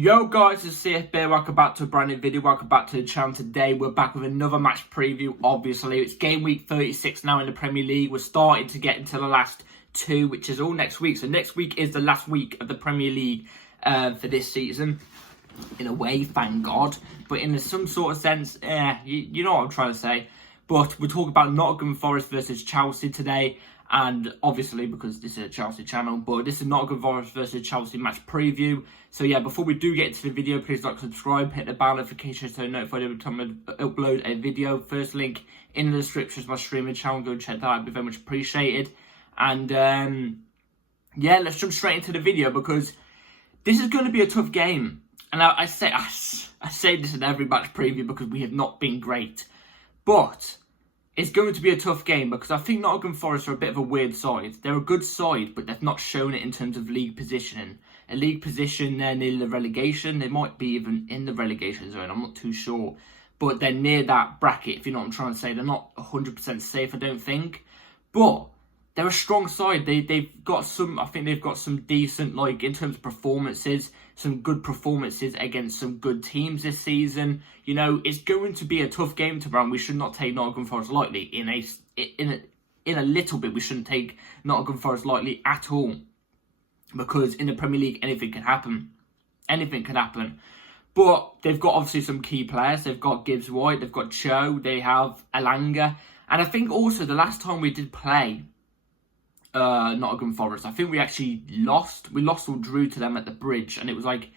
Yo guys, it's CFB, welcome back to a brand new video, welcome back to the channel. Today we're back with another match preview. Obviously it's game week 36 now in the Premier League. We're starting to get into the last two, which is all next week. So next week is the last week of the Premier League for this season. In a way, thank God. But in some sort of sense, you know what I'm trying to say. But we're talking about Nottingham Forest versus Chelsea today. And obviously, because this is a Chelsea channel, but this is Nottingham Forest versus Chelsea match preview. So yeah, before we do get into the video, please like, subscribe, hit the bell notification so you're notified every time I upload a video. First link in the description is my streaming channel. Go check that out, it'd be very much appreciated. And yeah, let's jump straight into the video because this is going to be a tough game. And I say this in every match preview because we have not been great. But it's going to be a tough game because I think Nottingham Forest are a bit of a weird side. They're a good side, but they've not shown it in terms of league positioning. A league position, they're near the relegation. They might be even in the relegation zone, I'm not too sure. But they're near that bracket, if you know what I'm trying to say. They're not 100% safe, I don't think. But they're a strong side. They've got some, I think they've got some decent, like, in terms of performances, some good performances against some good teams this season. You know, it's going to be a tough game to run. We should not take Nottingham Forest lightly. In a little bit, we shouldn't take Nottingham Forest lightly at all. Because in the Premier League, anything can happen. Anything can happen. But they've got obviously some key players. They've got Gibbs White, they've got Cho, they have Alanga. And I think also the last time we did play Nottingham Forest, I think we actually lost. We lost or drew to them at the Bridge, and it was like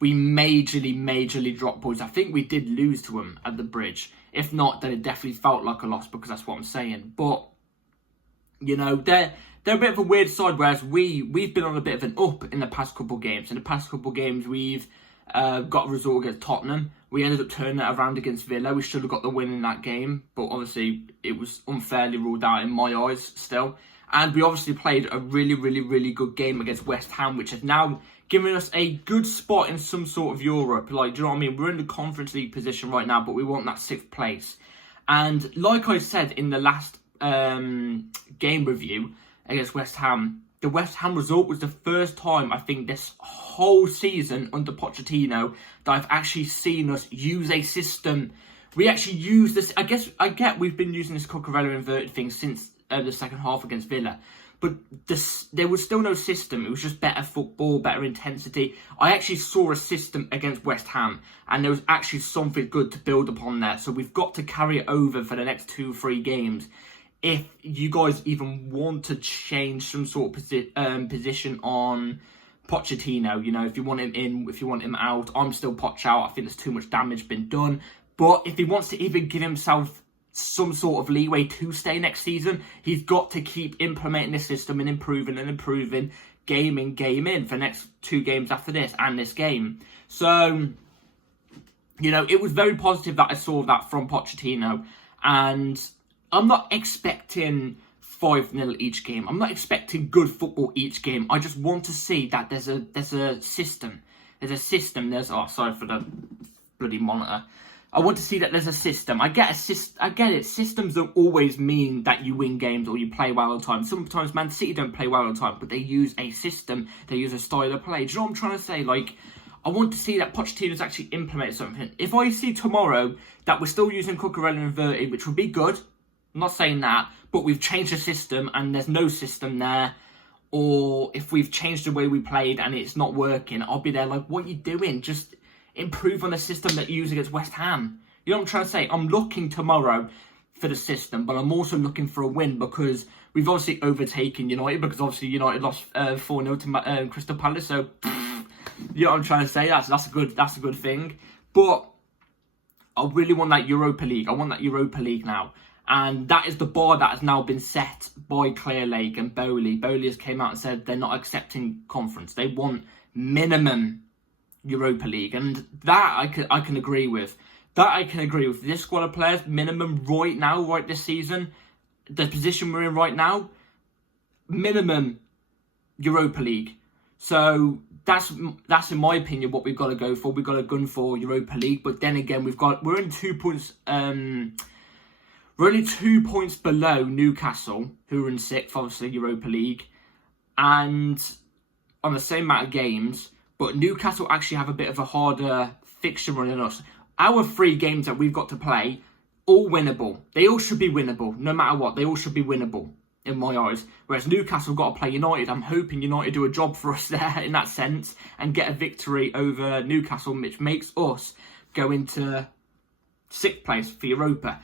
we majorly dropped points. I think we did lose to them at the Bridge. If not, then it definitely felt like a loss because that's what I'm saying. But you know, they're a bit of a weird side, whereas we've been on a bit of an up in the past couple of games. In the past couple of games, we've got a result against Tottenham. We ended up turning that around against Villa. We should have got the win in that game, but obviously it was unfairly ruled out in my eyes still. And we obviously played a really good game against West Ham, which has now given us a good spot in some sort of Europe. Like, do you know what I mean? We're in the Conference League position right now, but we want that 6th place. And like I said in the last game review against West Ham, the West Ham result was the first time, I think, this whole season under Pochettino that I've actually seen us use a system. We actually use this. I get we've been using this Cucurella inverted thing since the second half against Villa, but there was still no system. It was just better football, better intensity. I actually saw a system against West Ham, and there was actually something good to build upon there. So we've got to carry it over for the next 2-3 games. If you guys even want to change some sort of position on Pochettino, you know, if you want him in, if you want him out, I'm still Poch out. I think there's too much damage been done. But if he wants to even give himself some sort of leeway to stay next season, he's got to keep implementing this system and improving game in for the next 2 games after this and this game. So, you know, it was very positive that I saw that from Pochettino. And I'm not expecting 5-0 each game. I'm not expecting good football each game. I just want to see that there's a system. Oh, sorry for the bloody monitor. I want to see that there's a system. I get it. Systems don't always mean that you win games or you play well all the time. Sometimes Man City don't play well all the time, but they use a system. They use a style of play. Do you know what I'm trying to say? Like, I want to see that Pochettino's actually implemented something. If I see tomorrow that we're still using Cucurella inverted, which would be good, I'm not saying that, but we've changed the system and there's no system there, or if we've changed the way we played and it's not working, I'll be there like, what are you doing? Just improve on the system that you use against West Ham. You know what I'm trying to say? I'm looking tomorrow for the system, but I'm also looking for a win because we've obviously overtaken United, because obviously United lost 4-0 to Crystal Palace. So you know what I'm trying to say? That's a good thing. But I really want that Europa League. I want that Europa League now. And that is the bar that has now been set by Clear Lake and Bowley. Bowley has came out and said they're not accepting conference. They want minimum Europa League, and that I can agree with. This squad of players, minimum right now, right this season, the position we're in right now, minimum Europa League. So that's in my opinion what we've got to go for. We've got to gun for Europa League, but then again we're in 2 points. We're only 2 points below Newcastle, who are in 6th, obviously Europa League, and on the same amount of games, But Newcastle actually have a bit of a harder fixture run than us. Our 3 games that we've got to play, all winnable. They all should be winnable, no matter what. They all should be winnable, in my eyes. Whereas Newcastle got to play United. I'm hoping United do a job for us there in that sense and get a victory over Newcastle, which makes us go into 6th place for Europa.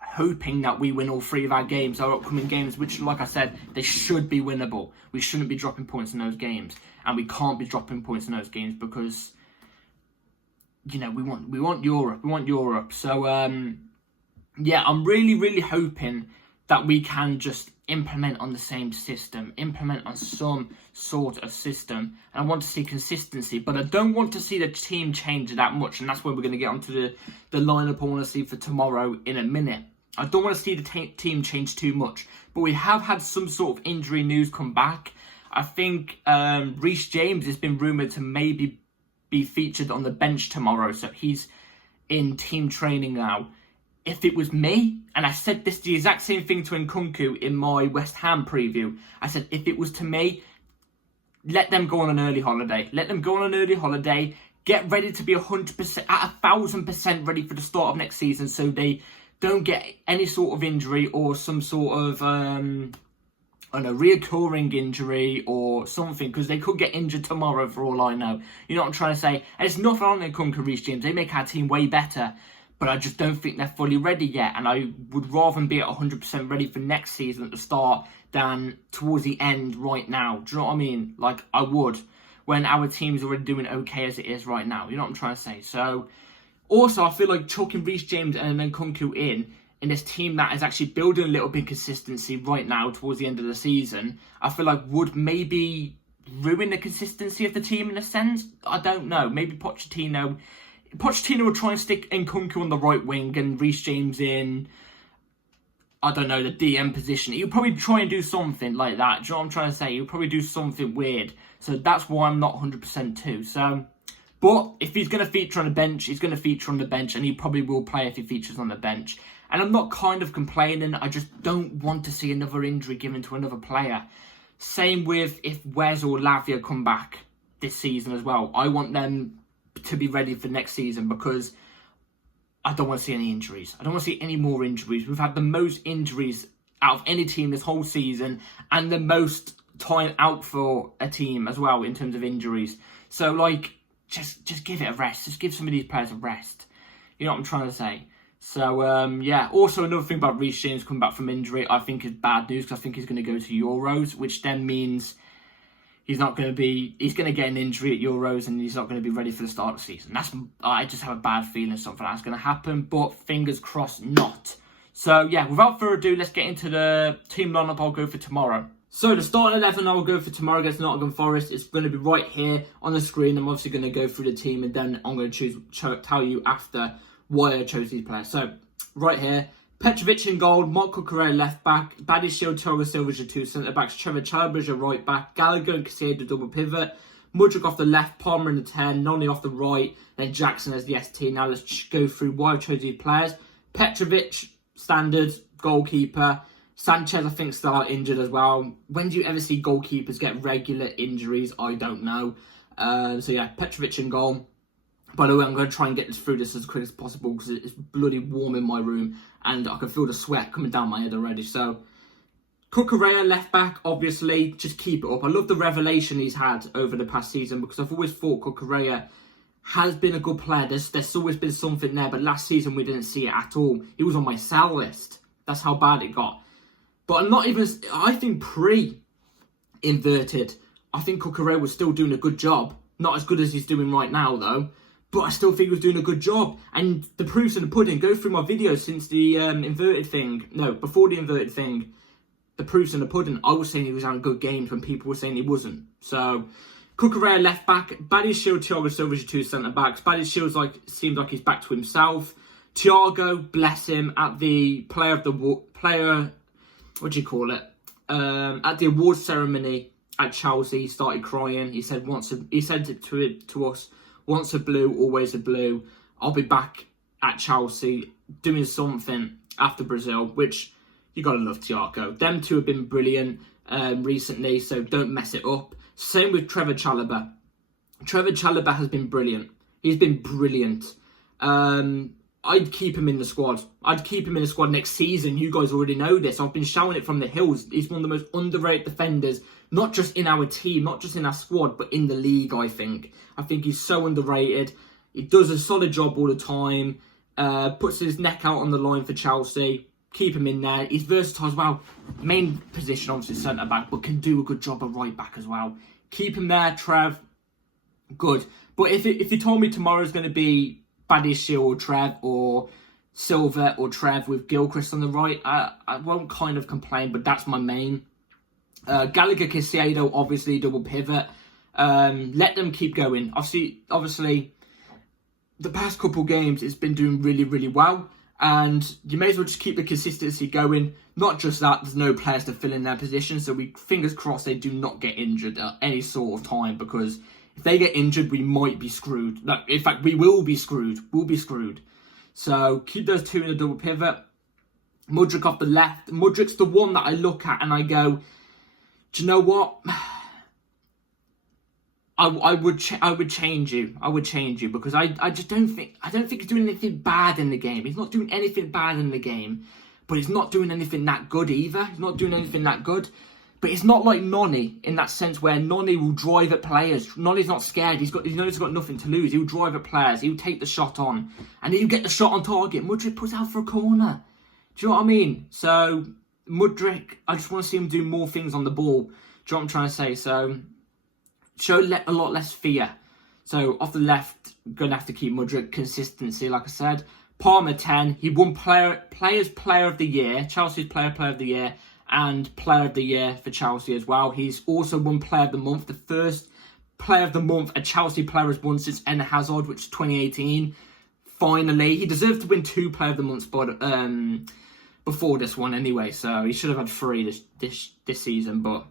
Hoping that we win all 3 of our games, our upcoming games, which, like I said, they should be winnable. We shouldn't be dropping points in those games, and we can't be dropping points in those games because, you know, we want Europe. So yeah, I'm really hoping that we can just implement on the same system, implement on some sort of system. And I want to see consistency, but I don't want to see the team change that much, and that's where we're going to get onto the lineup I want to see for tomorrow in a minute. I don't want to see the team change too much, but we have had some sort of injury news come back. I think Reece James has been rumoured to maybe be featured on the bench tomorrow, so he's in team training now. If it was me, and I said this the exact same thing to Nkunku in my West Ham preview, I said if it was to me, let them go on an early holiday. Let them go on an early holiday, get ready to be 100%, at 1,000% ready for the start of next season, so they don't get any sort of injury or some sort of reoccurring injury or something, because they could get injured tomorrow for all I know. You know what I'm trying to say? And it's nothing on Nkunku, Reece James. They make our team way better, but I just don't think they're fully ready yet. And I would rather be at 100% ready for next season at the start than towards the end right now. Do you know what I mean? Like, I would, when our team's already doing okay as it is right now. You know what I'm trying to say? So, also, I feel like chucking Reece James and Nkunku in this team that is actually building a little bit of consistency right now towards the end of the season, I feel like would maybe ruin the consistency of the team in a sense. I don't know. Maybe Pochettino will try and stick Nkunku on the right wing and Reece James in, I don't know, the DM position. He'll probably try and do something like that. Do you know what I'm trying to say? He'll probably do something weird. So that's why I'm not 100% too. So, but if he's going to feature on the bench, he's going to feature on the bench, and he probably will play if he features on the bench. And I'm not kind of complaining. I just don't want to see another injury given to another player. Same with if Wes or Lavia come back this season as well. I want them to be ready for next season because I don't want to see any injuries. I don't want to see any more injuries. We've had the most injuries out of any team this whole season, and the most time out for a team as well in terms of injuries. So, like, just give it a rest. Just give some of these players a rest. You know what I'm trying to say? So, yeah. Also, another thing about Reece James coming back from injury, I think is bad news, because I think he's going to go to Euros, which then means he's going to get an injury at Euros, and he's not going to be ready for the start of the season. I just have a bad feeling something that's going to happen, but fingers crossed not. So, yeah, without further ado, let's get into the team lineup I'll go for tomorrow. So, the starting 11 I'll go for tomorrow against Nottingham Forest is going to be right here on the screen. I'm obviously going to go through the team, and then I'm going to tell you after why I chose these players. So, right here, Petrovic in goal, Mark Cucurella left back, Badiashile, Thiago Silva are 2 centre backs, Trevor Chalobah a right back, Gallagher and Casado double pivot, Mudryk off the left, Palmer in the 10, Noni off the right, then Jackson as the ST. Now let's go through why I've chosen these players. Petrovic, standard, goalkeeper. Sanchez, I think, still injured as well. When do you ever see goalkeepers get regular injuries? I don't know. So yeah, Petrovic in goal. By the way, I'm going to try and get through this as quick as possible because it's bloody warm in my room and I can feel the sweat coming down my head already. So, Cucurella, left back, obviously, just keep it up. I love the revelation he's had over the past season, because I've always thought Cucurella has been a good player. There's always been something there, but last season we didn't see it at all. He was on my sell list. That's how bad it got. But I'm not even, I think pre-inverted, I think Cucurella was still doing a good job. Not as good as he's doing right now, though. But I still think he was doing a good job. And the proof's in the pudding. Go through my videos since the inverted thing. No, before the inverted thing. The proof's in the pudding. I was saying he was having good games when people were saying he wasn't. So, Cucurella left back. Badiashile, Thiago Silva are 2 centre backs. Badiashile seems like he's back to himself. Thiago, bless him, at the what do you call it? At the awards ceremony at Chelsea, he started crying. He said it to us. Once a blue, always a blue. I'll be back at Chelsea doing something after Brazil, which you got to love Thiago. Them two have been brilliant recently, so don't mess it up. Same with Trevor Chalobah. Trevor Chalobah has been brilliant. He's been brilliant. I'd keep him in the squad. I'd keep him in the squad next season. You guys already know this. I've been shouting it from the hills. He's one of the most underrated defenders, not just in our team, not just in our squad, but in the league, I think. I think he's so underrated. He does a solid job all the time. Puts his neck out on the line for Chelsea. Keep him in there. He's versatile as well. Main position, obviously, centre-back, but can do a good job at right-back as well. Keep him there, Trev. Good. But if you told me tomorrow's going to be Badiashile or Trev or Silva or Trev with Gilchrist on the right, I won't kind of complain, but that's my main. Gallagher, Caicedo, obviously double pivot. Let them keep going. Obviously, the past couple games it's been doing really, really well, and you may as well just keep the consistency going. Not just that, there's no players to fill in their position, so we fingers crossed they do not get injured at any sort of time, because if they get injured, we might be screwed. No, in fact, we will be screwed. We'll be screwed. So keep those two in a double pivot. Mudryk off the left. Mudryk's the one that I look at and I go, do you know what? I would change you. I would change you, because I don't think he's doing anything bad in the game. He's not doing anything bad in the game, but he's not doing anything that good either. He's not doing anything that good. But it's not like Noni in that sense, where Noni will drive at players. Noni's not scared. He knows he's got nothing to lose. He'll drive at players. He'll take the shot on. And he'll get the shot on target. Mudryk puts out for a corner. Do you know what I mean? So, Mudryk, I just want to see him do more things on the ball. Do you know what I'm trying to say? So, show a lot less fear. So, off the left, going to have to keep Mudryk. Consistency, like I said. Palmer, 10. He won Players Player of the Year. Chelsea's Player of the Year. And Player of the Year for Chelsea as well. He's also won Player of the Month. The first Player of the Month a Chelsea player has won since Eden Hazard, which is 2018. Finally, he deserved to win 2 Player of the Months before this one anyway. So he should have had 3 this season. But,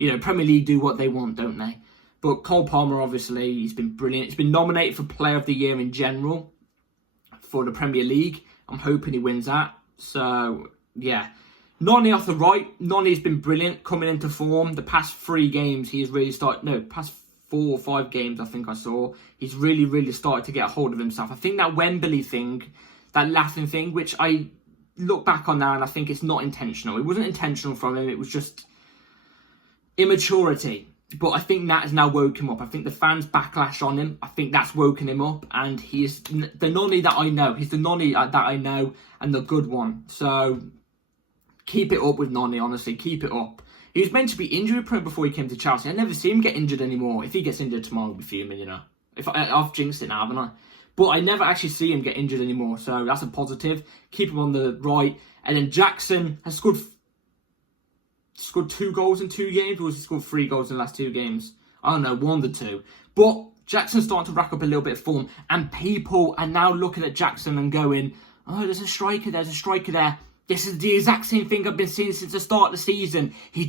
you know, Premier League do what they want, don't they? But Cole Palmer, obviously, he's been brilliant. He's been nominated for Player of the Year in general for the Premier League. I'm hoping he wins that. So, yeah. Noni off the right. Noni's been brilliant coming into form. The past 3 games, he's really started... No, past 4 or 5 games, I think I saw. He's really, really started to get a hold of himself. I think that Wembley thing, that laughing thing, which I look back on now and I think it's not intentional. It wasn't intentional from him. It was just immaturity. But I think that has now woken him up. I think the fans' backlash on him, I think that's woken him up. And he is the Noni that I know. He's the Noni that I know and the good one. So... keep it up with Noni, honestly. Keep it up. He was meant to be injury-prone before he came to Chelsea. I never see him get injured anymore. If he gets injured tomorrow, I'll be fuming, you know. I've jinxed it now, haven't I? But I never actually see him get injured anymore. So that's a positive. Keep him on the right. And then Jackson has scored 2 goals in 2 games. Or has he scored 3 goals in the last 2 games? I don't know, 1 or 2. But Jackson's starting to rack up a little bit of form. And people are now looking at Jackson and going, oh, there's a striker there. This is the exact same thing I've been seeing since the start of the season. He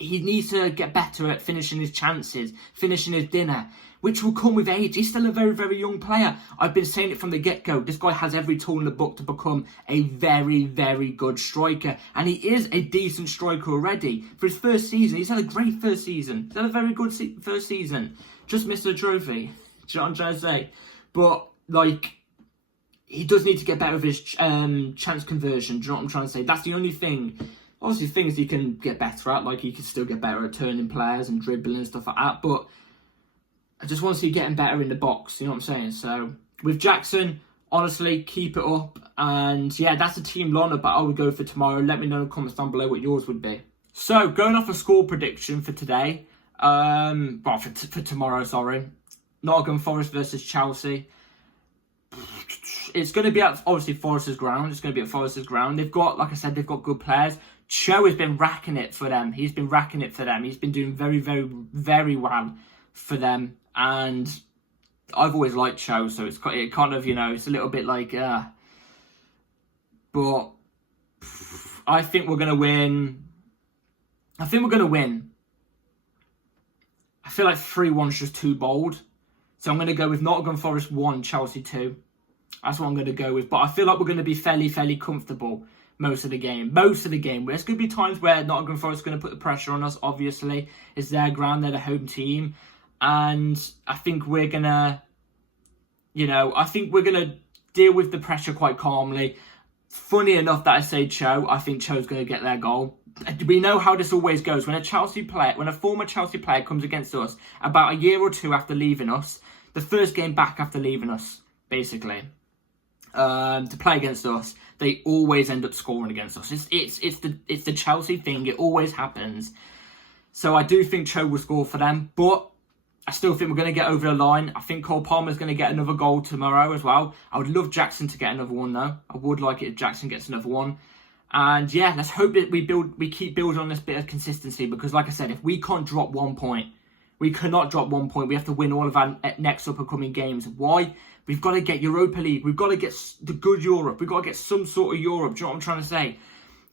needs to get better at finishing his chances, finishing his dinner, which will come with age. He's still a very, very young player. I've been saying it from the get-go. This guy has every tool in the book to become a very, very good striker. And he is a decent striker already. For his first season, he's had a great first season. He's had a very good first season. Just missed a trophy. Do you know what I'm trying to say? But, like... he does need to get better with his chance conversion. Do you know what I'm trying to say? That's the only thing. Obviously, things he can get better at. Like, he can still get better at turning players and dribbling and stuff like that. But I just want to see getting better in the box. You know what I'm saying? So, with Jackson, honestly, keep it up. And, yeah, that's a team lineup that I would go for tomorrow. Let me know in the comments down below what yours would be. So, going off a score prediction for today. For tomorrow, sorry. Nottingham Forest versus Chelsea. It's going to be at, obviously, Forest's ground. It's going to be at Forest's ground. They've got, like I said, they've got good players. Cho has been racking it for them. He's been racking it for them. He's been doing very, very, very well for them. And I've always liked Cho, so it kind of, you know, it's a little bit like, but I think we're going to win. I feel like 3-1 is just too bold. So I'm going to go with Nottingham Forest 1, Chelsea 2. That's what I'm going to go with. But I feel like we're going to be fairly comfortable most of the game. There's going to be times where Nottingham Forest is going to put the pressure on us, obviously. It's their ground, they're the home team. and I think we're gonna, I think we're gonna deal with the pressure quite calmly. Funny enough that I say Cho, I think Cho's gonna get their goal. We know how this always goes. When a former Chelsea player comes against us about a year or two after leaving us, the first game back after leaving us, basically, to play against us, they always end up scoring against us. It's the Chelsea thing. It always happens. So I do think Cho will score for them, but I still think we're going to get over the line. I think Cole Palmer's going to get another goal tomorrow as well. I would love Jackson to get another one though. I would like it if Jackson gets another one. And yeah, let's hope that we keep building on this bit of consistency, because like I said, if we can't drop 1 point, we cannot drop 1 point. We have to win all of our next up-and-coming games. Why? We've got to get Europa League. We've got to get the good Europe. We've got to get some sort of Europe. Do you know what I'm trying to say?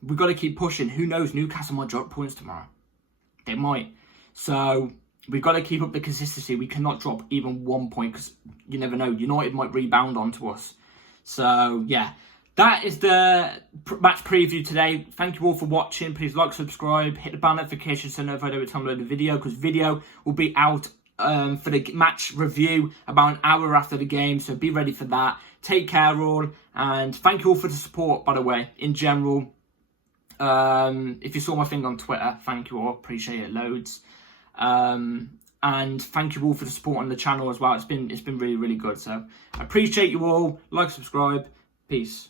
We've got to keep pushing. Who knows? Newcastle might drop points tomorrow. They might. So we've got to keep up the consistency. We cannot drop even 1 point, because you never know. United might rebound onto us. So yeah, that is the match preview today. Thank you all for watching. Please like, subscribe, hit the bell notification so notified every time I load a video, because video will be out for the match review about an hour after the game. So be ready for that. Take care all, and thank you all for the support, by the way, in general. If you saw my thing on Twitter, thank you all. Appreciate it loads. And thank you all for the support on the channel as well. It's been really, really good. So I appreciate you all. Like, subscribe. Peace.